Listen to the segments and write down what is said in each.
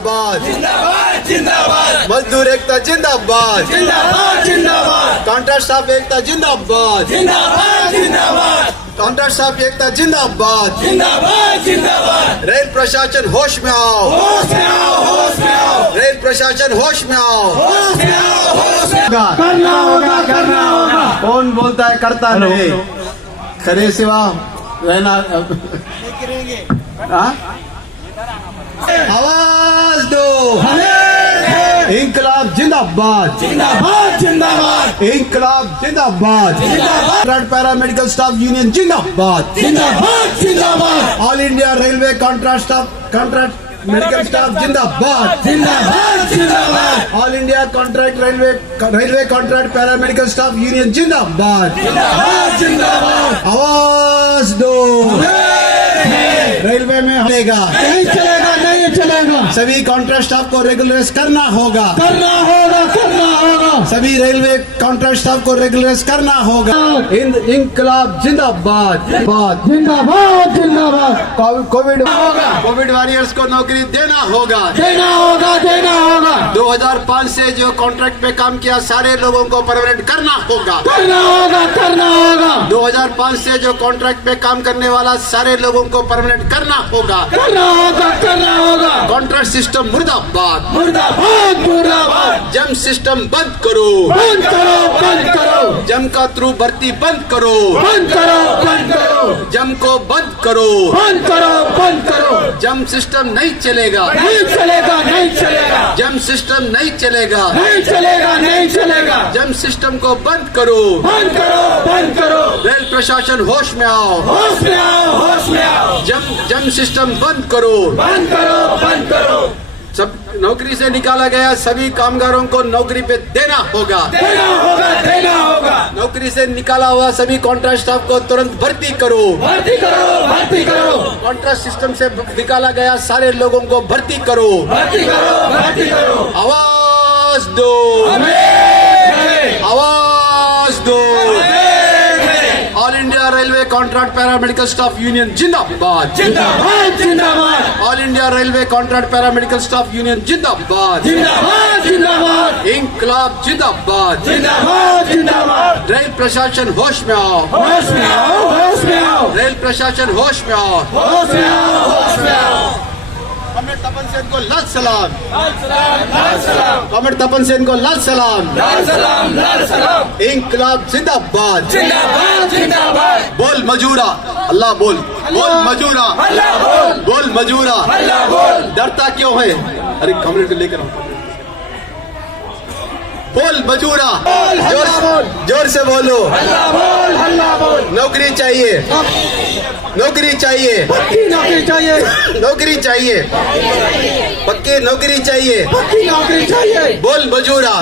जिंदाबाद, जिंदाबाद जिंदाबाद, मजदूर एकता जिंदाबाद, जिंदाबाद जिंदाबाद, कॉन्ट्रैक्ट स्टाफ एकता जिंदाबाद, जिंदाबाद जिंदाबाद, कॉन्ट्रैक्ट स्टाफ एकता जिंदाबाद, जिंदाबाद जिंदाबाद। रेल प्रशासन होश में आओ, होश में आओ, होश में आओ, रेल प्रशासन होश में आओ। होश में आओ, होश में आओ। करना होगा, करना होगा। कौन बोलता है करता नहीं, खरे सिवा रहना। हाँ? आवाज दो, इंकलाब जिंदाबाद, जिंदाबाद जिंदाबाद, इंकलाब जिंदाबाद, जिंदाबाद, पैरामेडिकल स्टाफ यूनियन जिंदाबाद, जिंदाबाद जिंदाबाद, all India railway contract medical staff जिंदाबाद, जिंदाबाद जिंदाबाद, all India contract railway contract paramedical staff union जिंदाबाद, जिंदाबाद जिंदाबाद। आवाज दो, रेलवे में चलेगा नहीं चलेगा, नहीं चलेगा, सभी कॉन्ट्रैक्ट स्टाफ को रेगुलराइज करना होगा, करना होगा, करना होगा, सभी रेलवे कॉन्ट्रैक्ट स्टाफ को रेगुलराइज करना होगा। इंकलाब जिंदाबाद, जिंदाबाद जिंदाबाद। कोविड वॉरियर्स को नौकरी देना होगा, देना होगा, देना होगा, 2005 से जो कॉन्ट्रैक्ट पे काम किया सारे लोगों को परमानेंट करना होगा, करना होगा, करना होगा, 2005 से जो कॉन्ट्रैक्ट पे काम करने वाला सारे लोगों को परमानेंट करना होगा, करना होगा, करना होगा। कॉन्ट्रैक्ट सिस्टम मुर्दाबाद, मुर्दाबाद मुर्दाबाद। जम सिस्टम बंद करो, बंद करो, बंद करो, जम का थ्रू भर्ती बंद करो, बंद करो, बंद करो, जम को बंद करो, बंद करो, बंद करो। जम सिस्टम नहीं चलेगा, नहीं चलेगा, नहीं चलेगा, जम सिस्टम नहीं चलेगा, नहीं चलेगा, नहीं चलेगा। जम सिस्टम को बंद करो, बंद करो, बंद करो, रेल प्रशासन होश में आओ, होश में आओ, होश में आओ। जम सिस्टम बंद करो, बंद करो, बंद करो। सब नौकरी से निकाला गया सभी कामगारों को नौकरी पे देना होगा, देना होगा, देना होगा, नौकरी से निकाला हुआ सभी कॉन्ट्रैक्ट स्टाफ को तुरंत भर्ती करो, भर्ती करो, भर्ती करो, कॉन्ट्रैक्ट सिस्टम से निकाला गया सारे लोगों को भर्ती करो, भर्ती करो, भर्ती करो। आवाज दो, आवाज दो। All India railway contract paramedical staff union जिंदाबाद, जिंदाबाद जिंदाबाद, all India railway contract paramedical staff union जिंदाबाद, जिंदाबाद जिंदाबाद, इंकलाब जिंदाबाद, जिंदाबाद जिंदाबाद। रेल प्रशासन होश में आओ, होश में आओ, होश में आओ, रेल प्रशासन होश में आओ। होश में आओ, होश में आओ। कॉमरेड तपन सेन को लाल सलाम, लाल सलाम, लाल सलाम, कॉमरेड तपन सेन को लाल सलाम। लाल सलाम, लाल सलाम। इंकलाब जिंदाबाद, जिंदाबाद जिंदाबाद। बोल मजूरा, अल्लाह बोल, बोल मजूरा, अल्लाह बोल, बोल मजूरा। अल्लाह बोल। डरता क्यों है? अरे कॉमरेड को लेकर आओ। बोल मजूरा, जोर से बोलो, अल्लाह बोल, अल्लाह बोल। नौकरी चाहिए, नौकरी चाहिए, पक्की नौकरी चाहिए, नौकरी चाहिए, पक्की नौकरी चाहिए। पक्की नौकरी चाहिए। बोल मजूरा,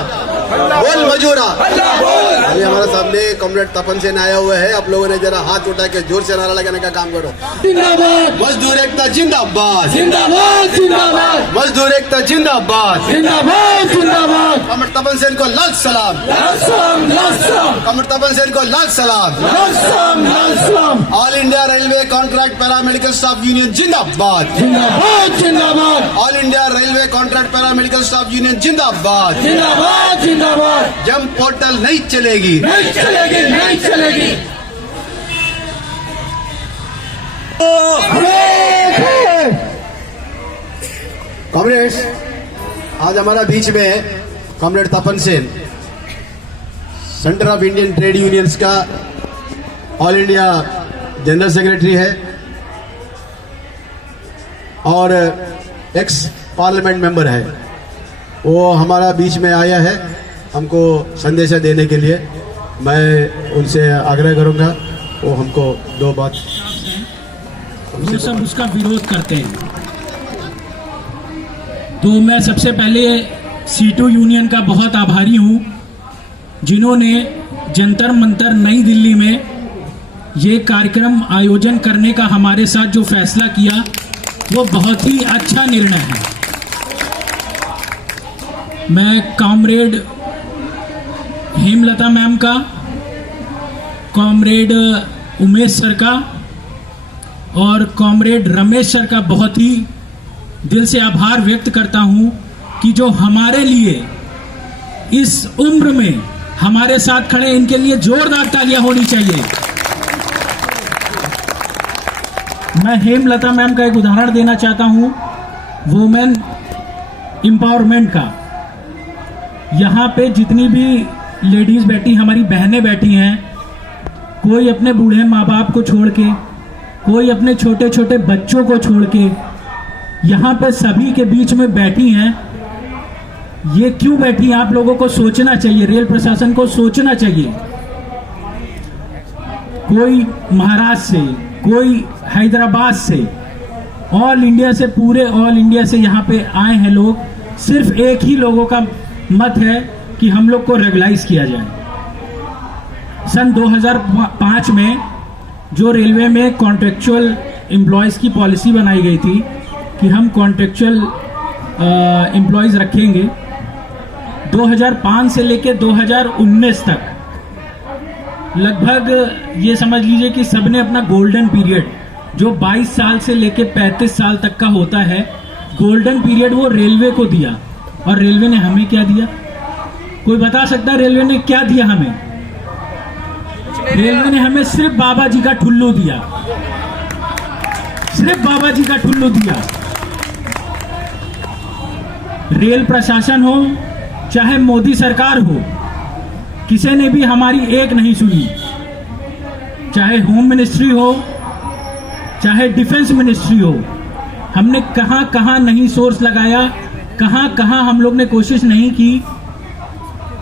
बोल मजूरा। अल्लाह बोल। अभी हमारे सामने कॉमरेड तपन सेन आया हुआ है, आप लोगों ने जरा हाथ उठा के जोर से नारा लगाने का काम करो। जिंदाबाद, मजदूर एकता जिंदाबाद, जिंदाबाद जिंदाबाद, मजदूर एकता जिंदाबाद। जिंदाबाद जिंदाबाद। कॉमरेड तपन सेन को लाल सलाम, लाल सलाम, लाल सलाम, कॉमरेड तपन सेन को लाल सलाम। लाल सलाम, लाल सलाम। All India railway contract paramedical staff union जिंदाबाद, जिंदाबाद जिंदाबाद, all India railway contract paramedical staff union जिंदाबाद। जिंदाबाद जिंदाबाद। जम पोर्टल नहीं चलेगी, नहीं चलेगी, नहीं चलेगी। कॉमरेड्स, आज हमारा बीच में है comrade Tapan Sen, centre of Indian trade unions का ऑल इंडिया जनरल सेक्रेटरी है और एक्स पार्लियामेंट मेंबर है। वो हमारा बीच में आया है हमको संदेश देने के लिए। मैं उनसे आग्रह करूंगा वो हमको दो बात, वो सब उसका विरोध करते हैं। तो मैं सबसे पहले सीटू यूनियन का बहुत आभारी हूँ जिन्होंने जंतर मंतर नई दिल्ली में ये कार्यक्रम आयोजन करने का हमारे साथ जो फैसला किया वो बहुत ही अच्छा निर्णय है। मैं कॉमरेड हेमलता मैम का, कॉमरेड उमेश सर का और कॉमरेड रमेश सर का बहुत ही दिल से आभार व्यक्त करता हूं कि जो हमारे लिए इस उम्र में हमारे साथ खड़े, इनके लिए जोरदार तालियां होनी चाहिए। मैं हेमलता मैम का एक उदाहरण देना चाहता हूं, वुमेन एम्पावरमेंट का। यहाँ पे जितनी भी लेडीज बैठी, हमारी बहनें बैठी हैं, कोई अपने बूढ़े माँ बाप को छोड़ के, कोई अपने छोटे छोटे बच्चों को छोड़ के यहाँ पे सभी के बीच में बैठी हैं। ये क्यों बैठी, आप लोगों को सोचना चाहिए, रेल प्रशासन को सोचना चाहिए। कोई महाराष्ट्र से, कोई हैदराबाद से, ऑल इंडिया से, पूरे ऑल इंडिया से यहाँ पे आए हैं लोग। सिर्फ एक ही लोगों का मत है कि हम लोग को रेगुलाइज किया जाए। सन 2005 में जो रेलवे में कॉन्ट्रेक्चुअल एम्प्लॉयज़ की पॉलिसी बनाई गई थी कि हम कॉन्ट्रेक्चुअल एम्प्लॉयज़ रखेंगे, 2005 से लेकर 2019 तक लगभग ये समझ लीजिए कि सबने अपना गोल्डन पीरियड, जो 22 साल से लेकर 35 साल तक का होता है, गोल्डन पीरियड वो रेलवे को दिया। और रेलवे ने हमें क्या दिया? कोई बता सकता है रेलवे ने क्या दिया हमें? रेलवे ने हमें सिर्फ बाबा जी का ठुल्लू दिया, सिर्फ बाबा जी का ठुल्लू दिया। रेल प्रशासन हो चाहे मोदी सरकार हो, किसी ने भी हमारी एक नहीं सुनी। चाहे होम मिनिस्ट्री हो, चाहे डिफेंस मिनिस्ट्री हो, हमने कहां कहां नहीं सोर्स लगाया, कहां कहां हम लोग ने कोशिश नहीं की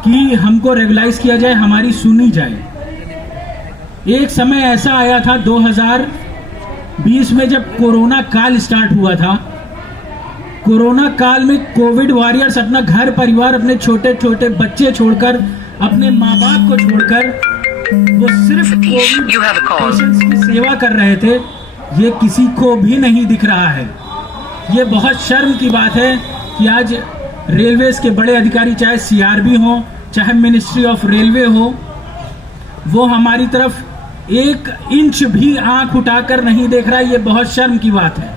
कि हमको रेगुलाइज किया जाए, हमारी सुनी जाए। एक समय ऐसा आया था 2020 में, जब कोरोना काल स्टार्ट हुआ था। कोरोना काल में कोविड वॉरियर्स अपना घर परिवार, अपने छोटे छोटे बच्चे छोड़कर, अपने माँ बाप को छोड़कर, वो सिर्फ कोविड पेशेंट्स की सेवा कर रहे थे। ये किसी को भी नहीं दिख रहा है। ये बहुत शर्म की बात है कि आज रेलवेज के बड़े अधिकारी, चाहे सीआरबी हो, चाहे मिनिस्ट्री ऑफ रेलवे हो, वो हमारी तरफ एक इंच भी आंख उठाकर नहीं देख रहा है। ये बहुत शर्म की बात है।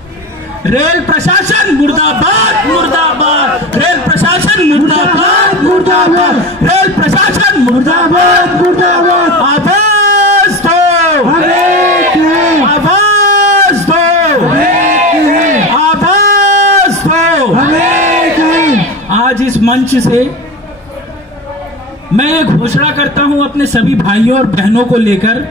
रेल प्रशासन मुर्दाबाद, मुर्दाबाद, रेल प्रशासन मुर्दाबाद, मुर्दाबाद, रेल प्रशासन मुर्दाबाद, मुर्दाबाद। आवाज दो, आवाज दो, आवाज दो। आज इस मंच से मैं ये घोषणा करता हूं अपने सभी भाइयों और बहनों को लेकर,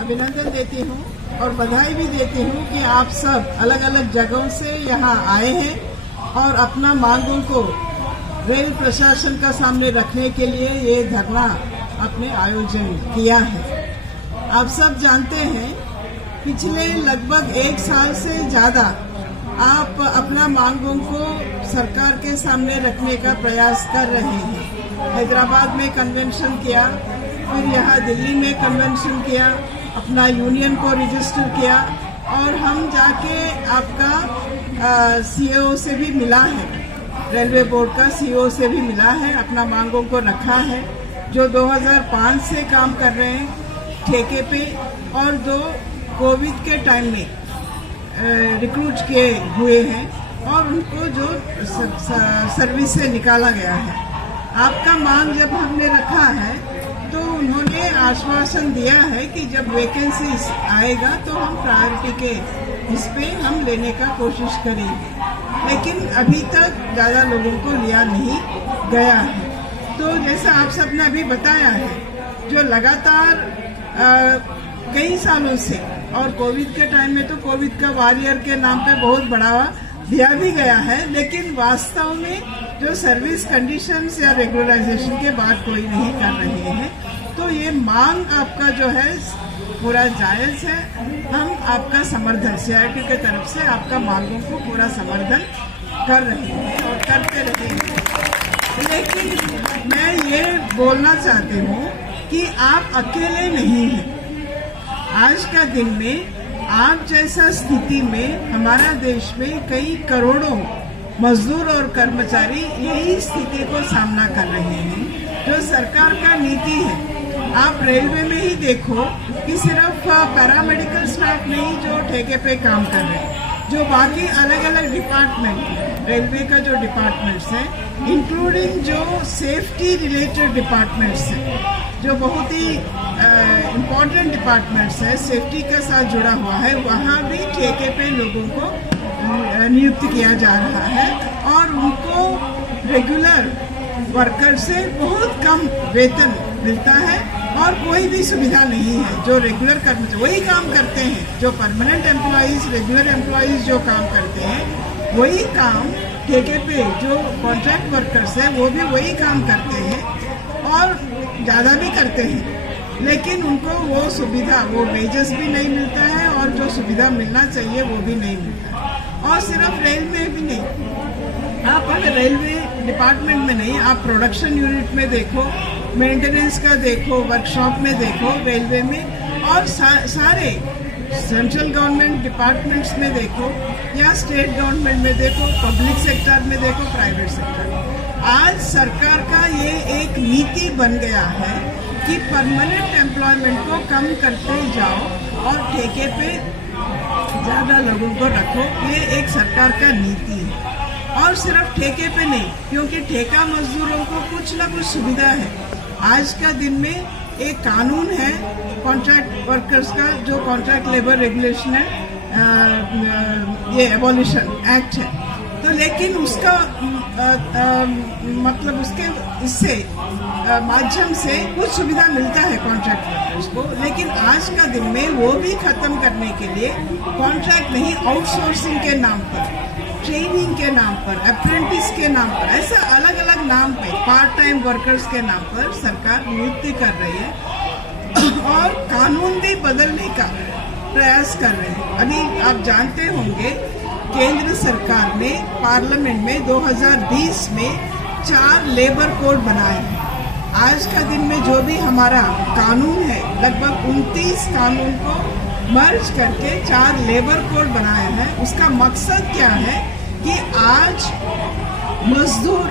अभिनंदन देती हूँ और बधाई भी देती हूँ कि आप सब अलग अलग जगहों से यहाँ आए हैं और अपना मांगों को रेल प्रशासन का सामने रखने के लिए ये धरना आपने आयोजन किया है। आप सब जानते हैं पिछले लगभग 1 साल से ज़्यादा आप अपना मांगों को सरकार के सामने रखने का प्रयास कर रहे हैं। हैदराबाद में कन्वेंशन किया, फिर यहाँ दिल्ली में कन्वेंशन किया, अपना यूनियन को रजिस्टर किया और हम जाके आपका सीईओ से भी मिला है, रेलवे बोर्ड का सीईओ से भी मिला है, अपना मांगों को रखा है। जो 2005 से काम कर रहे हैं ठेके पे और जो कोविड के टाइम में रिक्रूट किए हुए हैं और उनको जो सर्विस से निकाला गया है। आपका मांग जब हमने रखा है तो उन्होंने आश्वासन दिया है कि जब वैकेंसी आएगा तो हम प्रायोरिटी के इस पे हम लेने का कोशिश करेंगे, लेकिन अभी तक ज़्यादा लोगों को लिया नहीं गया है। तो जैसा आप सब ने अभी बताया है, जो लगातार कई सालों से और कोविड के टाइम में तो कोविड का वॉरियर के नाम पे बहुत बढ़ावा दिया भी गया है, लेकिन वास्तव में जो सर्विस कंडीशंस या रेगुलराइजेशन के बात कोई नहीं कर रहे हैं। तो ये मांग आपका जो है पूरा जायज है। हम आपका समर्थन सीआईटी के तरफ से आपका मांगों को पूरा समर्थन कर रहे हैं और करते रहेंगे। लेकिन मैं ये बोलना चाहती हूँ कि आप अकेले नहीं हैं। आज का दिन में आप जैसा स्थिति में हमारा देश में कई करोड़ों मजदूर और कर्मचारी यही स्थिति को सामना कर रहे हैं। जो सरकार का नीति है, आप रेलवे में ही देखो कि सिर्फ पैरामेडिकल स्टाफ नहीं जो ठेके पे काम कर रहे हैं, जो बाकी अलग अलग डिपार्टमेंट रेलवे का जो डिपार्टमेंट्स हैं, इंक्लूडिंग जो सेफ्टी रिलेटेड डिपार्टमेंट्स हैं, जो बहुत ही इम्पोर्टेंट डिपार्टमेंट्स है, सेफ्टी के साथ जुड़ा हुआ है, वहाँ भी ठेके पे लोगों को नियुक्त किया जा रहा है और उनको रेगुलर वर्कर से बहुत कम वेतन मिलता है और कोई भी सुविधा नहीं है। जो रेगुलर कर्मचारी वही काम करते हैं, जो परमानेंट एम्प्लॉइज रेगुलर एम्प्लॉइज जो काम करते हैं वही काम ठेके पे जो कॉन्ट्रैक्ट वर्कर्स हैं वो भी वही काम करते हैं और ज़्यादा भी करते हैं, लेकिन उनको वो सुविधा, वो वेजेस भी नहीं मिलता है और जो सुविधा मिलना चाहिए वो भी नहीं मिलता है। और सिर्फ रेल में भी नहीं, आप अगर रेलवे डिपार्टमेंट में नहीं, आप प्रोडक्शन यूनिट में देखो, मेंटेनेंस का देखो, वर्कशॉप में देखो, रेलवे में और सारे सेंट्रल गवर्नमेंट डिपार्टमेंट्स में देखो या स्टेट गवर्नमेंट में देखो, पब्लिक सेक्टर में देखो, प्राइवेट सेक्टर में, आज सरकार का ये एक नीति बन गया है कि परमानेंट एम्प्लॉयमेंट को कम करते जाओ और ठेके पे ज़्यादा लोगों को रखो। ये एक सरकार का नीति है और सिर्फ ठेके पे नहीं, क्योंकि ठेका मजदूरों को कुछ ना कुछ सुविधा है। आज का दिन में एक कानून है कॉन्ट्रैक्ट वर्कर्स का, जो कॉन्ट्रैक्ट लेबर रेगुलेशन है, ये एबॉलिशन एक्ट है, तो लेकिन उसका मतलब उसके इससे माध्यम से कुछ सुविधा मिलता है कॉन्ट्रैक्ट वर्कर्स को, लेकिन आज का दिन में वो भी खत्म करने के लिए कॉन्ट्रैक्ट नहीं, आउटसोर्सिंग के नाम पर, ट्रेनिंग के नाम पर, अप्रेंटिस के नाम पर, ऐसा अलग अलग नाम पे पार्ट टाइम वर्कर्स के नाम पर सरकार नियुक्ति कर रही है और कानून भी बदलने का प्रयास कर रहे हैं। अभी आप जानते होंगे केंद्र सरकार ने पार्लियामेंट में 2020 में 4 लेबर कोड बनाए हैं। आज का दिन में जो भी हमारा कानून है, लगभग 29 कानून को मर्ज करके 4 लेबर कोड बनाए हैं। उसका मकसद क्या है कि आज मजदूर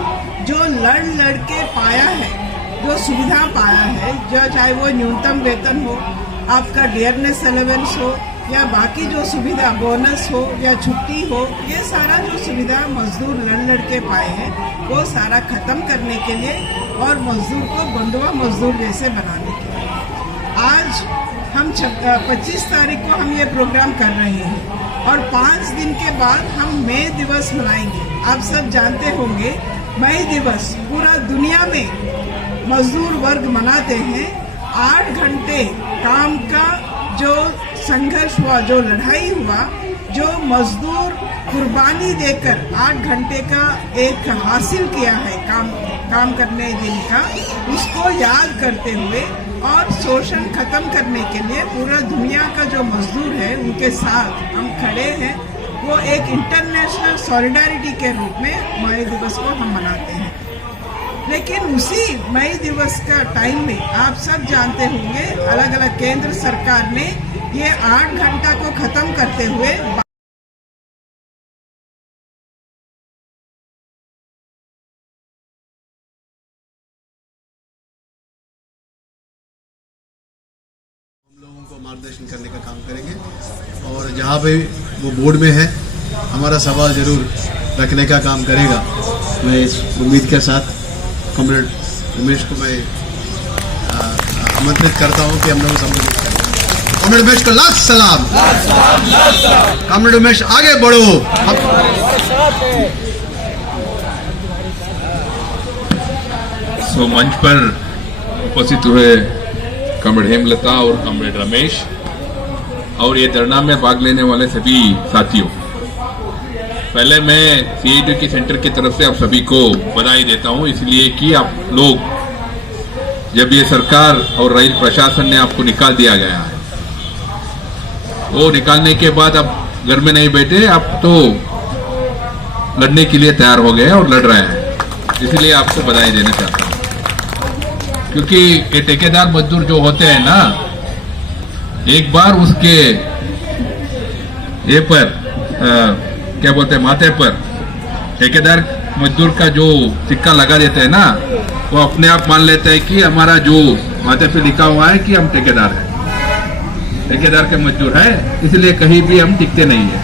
जो लड़ के पाया है, जो सुविधा पाया है, जो चाहे वो न्यूनतम वेतन हो, आपका डियरनेस अलावेंस हो या बाकी जो सुविधा बोनस हो या छुट्टी हो, ये सारा जो सुविधा मजदूर लड़ के पाए हैं वो सारा खत्म करने के लिए और मजदूर को बंधुआ मजदूर जैसे बनाने के लिए आज हम 25 तारीख को हम ये प्रोग्राम कर रहे हैं और 5 दिन के बाद हम मई दिवस मनाएंगे। आप सब जानते होंगे मई दिवस पूरा दुनिया में मजदूर वर्ग मनाते हैं। 8 घंटे काम का जो संघर्ष हुआ, जो लड़ाई हुआ, जो मजदूर कुर्बानी देकर 8 घंटे का एक हासिल किया है काम करने दिन का, उसको याद करते हुए और शोषण खत्म करने के लिए पूरा दुनिया का जो मजदूर है उनके साथ हम खड़े हैं। वो एक इंटरनेशनल सॉलिडारिटी के रूप में मई दिवस को हम मनाते हैं। लेकिन उसी मई दिवस का टाइम में आप सब जानते होंगे अलग अलग केंद्र सरकार ने ये 8 घंटा को खत्म करते हुए डिस्कशन करने का काम करेंगे और जहाँ पे वो बोर्ड में है हमारा सवाल जरूर रखने का काम करेगा। मैं इस उम्मीद के साथ कॉमरेड उमेश को मैं आमंत्रित करता हूँ कि हम लोग संबोधित करें। कॉमरेड उमेश को लाख सलाम। कॉमरेड उमेश आगे बढ़ो। सो मंच पर उपस्थित हुए कॉमरेड हेमलता और कॉमरेड रमेश और ये धरना में भाग लेने वाले सभी साथियों, पहले मैं CITU के सेंटर की तरफ से आप सभी को बधाई देता हूं, इसलिए कि आप लोग जब ये सरकार और रेल प्रशासन ने आपको निकाल दिया गया है, वो निकालने के बाद आप घर में नहीं बैठे, आप तो लड़ने के लिए तैयार हो गए और लड़ रहे हैं, इसलिए आपको बधाई देना चाहता हूं। क्योंकि ये ठेकेदार मजदूर जो होते हैं ना, एक बार उसके ये पर क्या बोलते हैं माथे पर ठेकेदार मजदूर का जो सिक्का लगा देते हैं ना, वो अपने आप मान लेते हैं कि हमारा जो माथे पे लिखा हुआ है कि हम ठेकेदार हैं, ठेकेदार के मजदूर है, इसलिए कहीं भी हम टिकते नहीं है।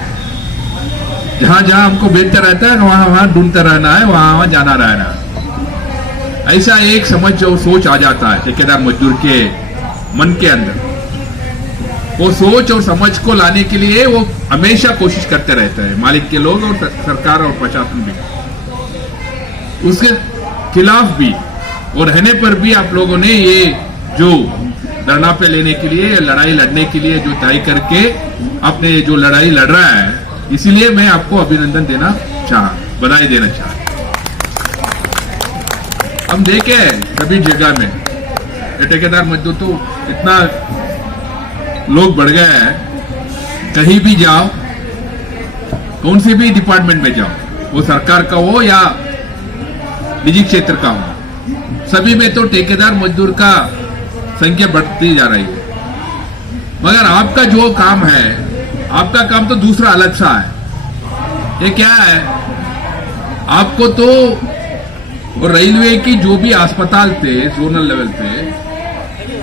जहां जहां हमको बेचता रहता है वहां वहां ढूंढता रहना है, वहां वहां जाना रहना है। ऐसा एक समझ जो सोच आ जाता है ठेकेदार मजदूर के मन के अंदर, वो सोच और समझ को लाने के लिए वो हमेशा कोशिश करते रहते हैं, मालिक के लोग और सरकार और प्रशासन भी। उसके खिलाफ भी और रहने पर भी आप लोगों ने ये जो धरना पे लेने के लिए, लड़ाई लड़ने के लिए जो तय करके आपने जो लड़ाई लड़ रहा है, इसीलिए मैं आपको अभिनंदन देना बधाई देना चाह। हम देखे सभी जगह में ठेकेदार मजदूर तो इतना लोग बढ़ गए हैं, कहीं भी जाओ, कौन से भी डिपार्टमेंट में जाओ, वो सरकार का हो या निजी क्षेत्र का हो, सभी में तो ठेकेदार मजदूर का संख्या बढ़ती जा रही है। मगर आपका जो काम है, आपका काम तो दूसरा अलग सा है। ये क्या है, आपको तो रेलवे की जो भी अस्पताल थे जोनल लेवल पे,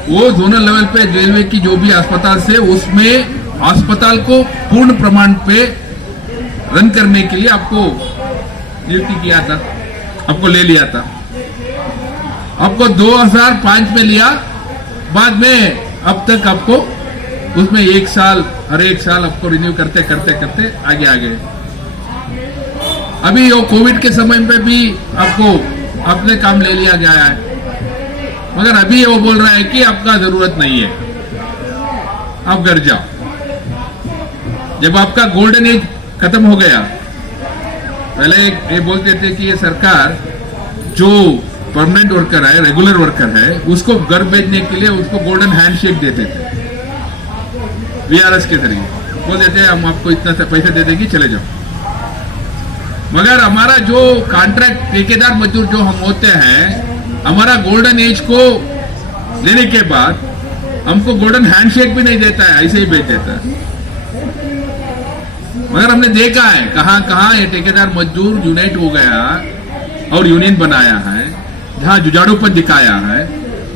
वो जोनल लेवल पे रेलवे की जो भी अस्पताल से, उसमें अस्पताल को पूर्ण प्रमाण पे रन करने के लिए आपको नियुक्ति किया था, आपको ले लिया था। आपको 2005 में लिया, बाद में अब तक आपको उसमें एक साल, हर एक साल आपको रिन्यू करते करते करते आगे आ गए। अभी वो कोविड के समय पे भी आपको अपने काम ले लिया गया है, मगर अभी वो बोल रहा है कि आपका जरूरत नहीं है, आप घर जाओ। जब आपका गोल्डन एज खत्म हो गया, पहले ये बोलते थे कि ये सरकार जो परमानेंट वर्कर है, रेगुलर वर्कर है, उसको घर भेजने के लिए उसको गोल्डन हैंडशेक देते थे VRS के जरिए, बोल देते हम आपको इतना पैसे दे देंगे, चले जाओ। मगर हमारा जो कॉन्ट्रैक्ट ठेकेदार मजदूर जो हम होते हैं, हमारा गोल्डन एज को लेने के बाद हमको गोल्डन हैंडशेक भी नहीं देता है, ऐसे ही भेज देता है। मगर हमने देखा है कहां कहां ये ठेकेदार मजदूर यूनाइट हो गया और यूनियन बनाया है, जहां जुझारूपन दिखाया है,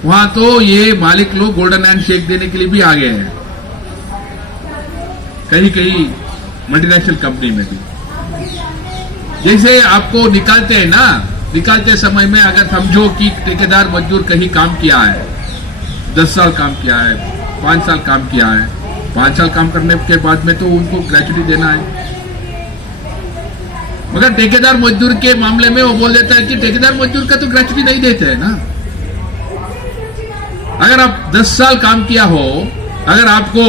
वहां तो ये मालिक लोग गोल्डन हैंडशेक देने के लिए भी आ गए हैं, कहीं कहीं मल्टीनेशनल कंपनी में भी। जैसे आपको निकालते हैं ना, निकालते समय में अगर समझो कि ठेकेदार मजदूर कहीं काम किया है, 10 साल काम किया है, 5 साल काम किया है, 5 साल काम करने के बाद में तो उनको ग्रेच्युटी देना है। मगर ठेकेदार मजदूर के मामले में वो बोल देता है कि ठेकेदार मजदूर का तो ग्रेच्युटी नहीं देते हैं ना। अगर आप 10 साल काम किया हो, अगर आपको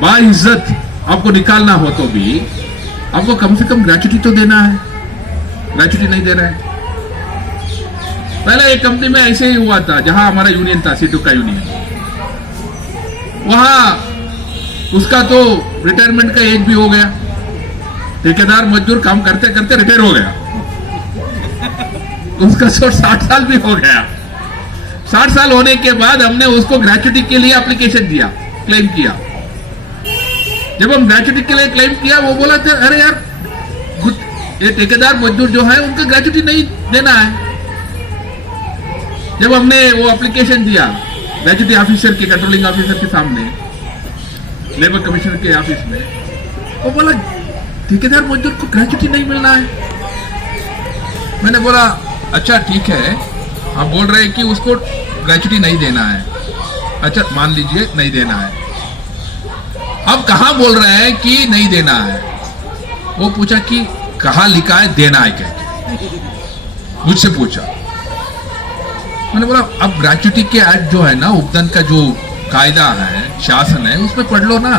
बाइज्जत आपको निकालना हो तो भी आपको कम से कम ग्रेच्युटी तो देना है, ग्रेच्युटी नहीं दे रहा है। पहले एक कंपनी में ऐसे ही हुआ था, जहां हमारा यूनियन था, CITU का यूनियन, वहां उसका तो रिटायरमेंट का एज भी हो गया, ठेकेदार मजदूर काम करते करते रिटायर हो गया, तो उसका 60 साल भी हो गया। 60 साल होने के बाद हमने उसको ग्रेच्युटी के लिए एप्लीकेशन दिया, क्लेम किया। जब हम ग्रेच्युटी के लिए क्लेम किया, वो बोला था अरे यार ये ठेकेदार मजदूर जो है उनका ग्रेच्युटी नहीं देना है। जब हमने वो एप्लीकेशन दिया ग्रेच्युटी ऑफिसर के, कंट्रोलिंग ऑफिसर के सामने, लेबर कमिश्नर के ऑफिस में, वो बोला ठेकेदार मजदूर को ग्रेच्युटी नहीं मिलना है। मैंने बोला अच्छा ठीक है, आप बोल रहे हैं कि उसको ग्रेच्युटी नहीं देना है, अच्छा मान लीजिए नहीं देना है, अब कहां बोल रहे हैं कि नहीं देना है? वो पूछा कि कहां लिखा है देना है क्या, मुझसे पूछा। मैंने बोला अब ग्रेच्युटी के एक्ट जो है ना, उपदान का जो कायदा है, शासन है, उसमें पढ़ लो ना।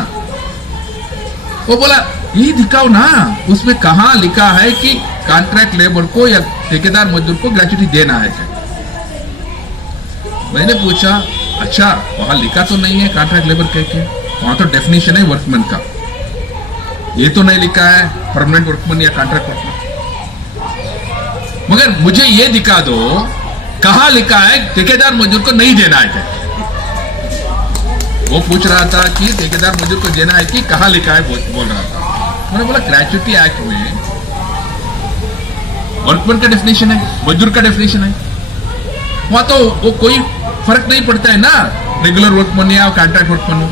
वो बोला यही दिखाओ ना, उसमें कहां लिखा है कि कॉन्ट्रैक्ट लेबर को या ठेकेदार मजदूर को ग्रेच्युटी देना है क्या? मैंने पूछा अच्छा वहां लिखा तो नहीं है कॉन्ट्रैक्ट लेबर कह के, वहां तो डेफिनेशन है वर्कमैन का, ये तो नहीं लिखा है परमानेंट वर्कमैन या कॉन्ट्रैक्ट वर्कमैन। मगर मुझे ये दिखा दो कहां लिखा है ठेकेदार मजदूर को नहीं देना है क्या? वो पूछ रहा था कि ठेकेदार मजदूर को देना है कि कहां लिखा है, बोल रहा था। मैंने बोला ग्रेच्युटी एक्ट में वर्कमैन का डेफिनेशन है, मजदूर का डेफिनेशन है, वहां तो वो कोई फर्क नहीं पड़ता है ना, रेगुलर वर्कमैन या कॉन्ट्रैक्ट वर्कमैन हो।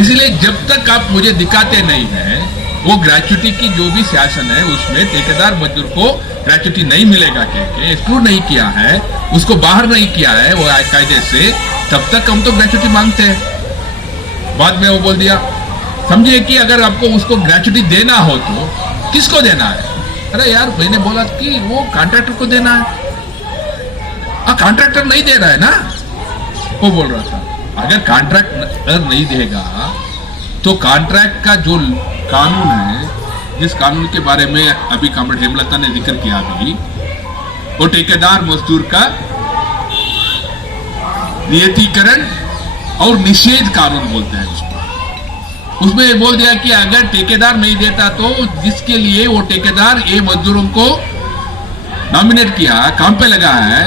इसीलिए जब तक आप मुझे दिखाते नहीं है वो ग्रेच्युटी की जो भी शासन है उसमें ठेकेदार मजदूर को ग्रेच्युटी नहीं मिलेगा कह के एक्सक्लूड नहीं किया है, उसको बाहर नहीं किया है वो कायदे से, तब तक हम तो ग्रेच्युटी मांगते हैं। बाद में वो बोल दिया, समझिए कि अगर आपको उसको ग्रेच्युटी देना हो तो किसको देना है? अरे यार मैंने बोला कि वो कॉन्ट्रैक्टर को देना है, कॉन्ट्रैक्टर नहीं दे रहा है ना, वो बोल रहा था। अगर कॉन्ट्रैक्टर नहीं देगा तो कॉन्ट्रैक्ट का जो कानून है, जिस कानून के बारे में अभी कॉमरेड हेमलता ने जिक्र किया अभी, वो ठेकेदार मजदूर का नियतीकरण और निषेध कानून बोलते हैं उसको। उसमें बोल दिया कि अगर ठेकेदार नहीं देता तो जिसके लिए वो ठेकेदार ये मजदूरों को नॉमिनेट किया, काम पे लगा है,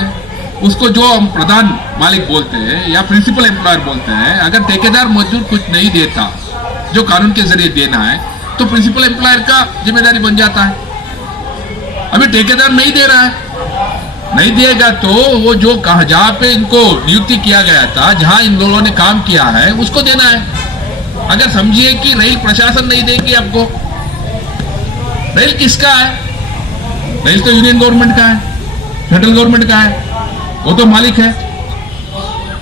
उसको जो हम प्रधान मालिक बोलते हैं या प्रिंसिपल एम्प्लॉयर बोलते हैं, अगर ठेकेदार मजदूर कुछ नहीं देता जो कानून के जरिए देना है तो प्रिंसिपल एम्प्लॉयर का जिम्मेदारी बन जाता है। अभी ठेकेदार नहीं दे रहा है, नहीं देगा तो वो जो कहा जहां पे इनको नियुक्ति किया गया था, जहां इन लोगों ने काम किया है, उसको देना है। अगर समझिए कि रेल प्रशासन नहीं देगी आपको, रेल किसका है? रेल तो यूनियन गवर्नमेंट का है, सेंट्रल गवर्नमेंट का है, वो तो मालिक है,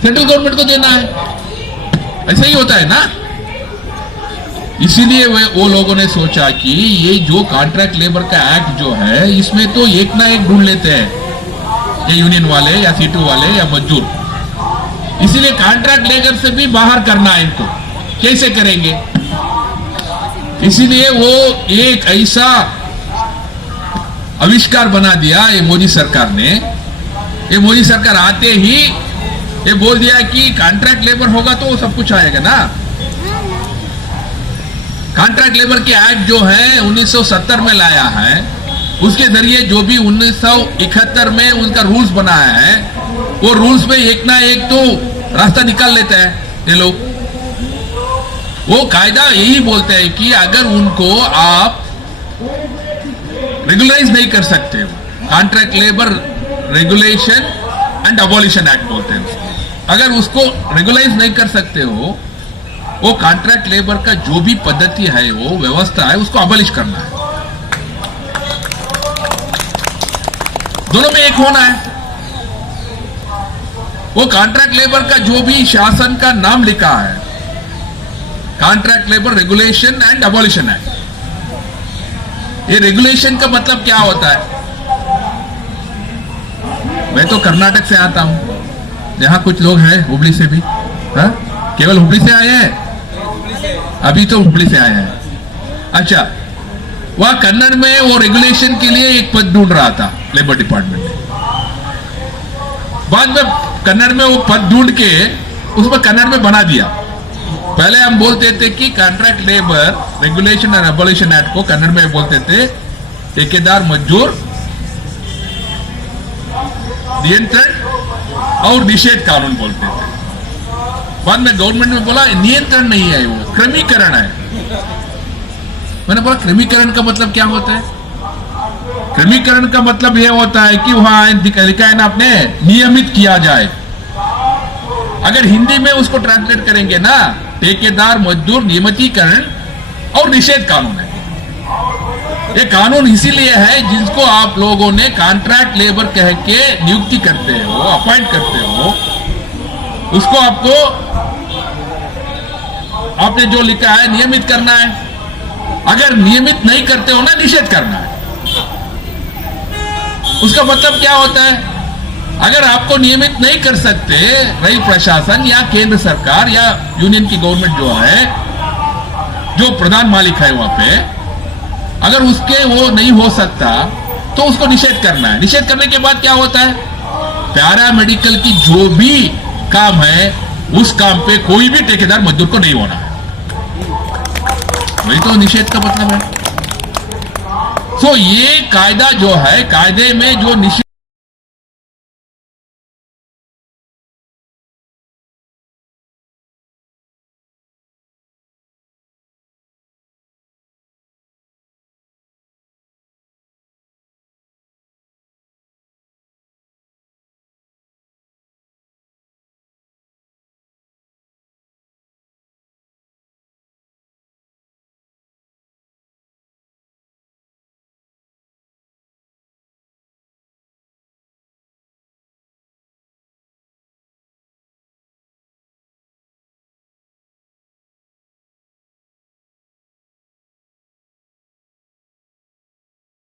सेंट्रल गवर्नमेंट को देना है। ऐसा ही होता है ना। इसीलिए वो लोगों ने सोचा कि ये जो कॉन्ट्रैक्ट लेबर का एक्ट जो है इसमें तो एक ना एक ढूंढ लेते हैं, ये यूनियन वाले या सीटू वाले या मजदूर। इसीलिए कॉन्ट्रैक्ट लेबर से भी बाहर करना है इनको, कैसे करेंगे? इसीलिए वो एक ऐसा आविष्कार बना दिया ये मोदी सरकार ने। ये मोदी सरकार आते ही ये बोल दिया कि कॉन्ट्रैक्ट लेबर होगा तो सब कुछ आएगा ना। कॉन्ट्रैक्ट लेबर के एक्ट जो है 1970 में लाया है, उसके जरिए जो भी 1971 में उनका रूल्स बनाया है, वो रूल्स में एक ना एक तो रास्ता निकाल लेते हैं ये लोग। वो कायदा यही बोलते हैं कि अगर उनको आप रेगुलराइज नहीं कर सकते हो, contract labour regulation and abolition act बोलते हैं उसको, अगर उसको रेगुलाइज नहीं कर सकते हो, वो कॉन्ट्रैक्ट लेबर का जो भी पद्धति है, वो व्यवस्था है, उसको अबॉलिश करना है। दोनों में एक होना है। वो कॉन्ट्रैक्ट लेबर का जो भी शासन का नाम लिखा है, contract labour regulation and abolition act. ये रेगुलेशन का मतलब क्या होता है? मैं तो कर्नाटक से आता हूं, यहां कुछ लोग हैं हुबली से भी। हा? केवल हुबली से आए हैं? अभी तो हुबली से आए हैं। अच्छा, वह कन्नड़ में वो रेगुलेशन के लिए एक पद ढूंढ रहा था लेबर डिपार्टमेंट में। बाद में कन्नड़ में वो पद ढूंढ के उसमें कन्नड़ में बना दिया। पहले हम बोलते थे कि contract labour regulation and abolition act को कन्नड़ में बोलते थे ठेकेदार मजदूर नियंत्रण और निषेध कानून बोलते थे। बाद में गवर्नमेंट में बोला नियंत्रण नहीं है, वो क्रमीकरण है। मैंने बोला क्रमीकरण का मतलब क्या होता है? क्रमीकरण का मतलब यह होता है कि वहां लिखा है ना, अपने नियमित किया जाए। अगर हिंदी में उसको ट्रांसलेट करेंगे ना ठेकेदार मजदूर नियमितीकरण और निषेध कानून है। ये कानून इसीलिए है जिसको आप लोगों ने कॉन्ट्रैक्ट लेबर कह के नियुक्ति करते हो, अपॉइंट करते हो, उसको आपने जो लिखा है नियमित करना है। अगर नियमित नहीं करते हो ना, निषेध करना है। उसका मतलब क्या होता है? अगर आपको नियमित नहीं कर सकते रेल प्रशासन या केंद्र सरकार या यूनियन की गवर्नमेंट जो है, जो प्रधान मालिक है वहां पे, अगर उसके वो नहीं हो सकता तो उसको निषेध करना है। निषेध करने के बाद क्या होता है? पैरामेडिकल की जो भी काम है उस काम पे कोई भी ठेकेदार मजदूर को नहीं होना है। वही तो निषेध का मतलब है। तो ये कायदा जो है, कायदे में जो निषेध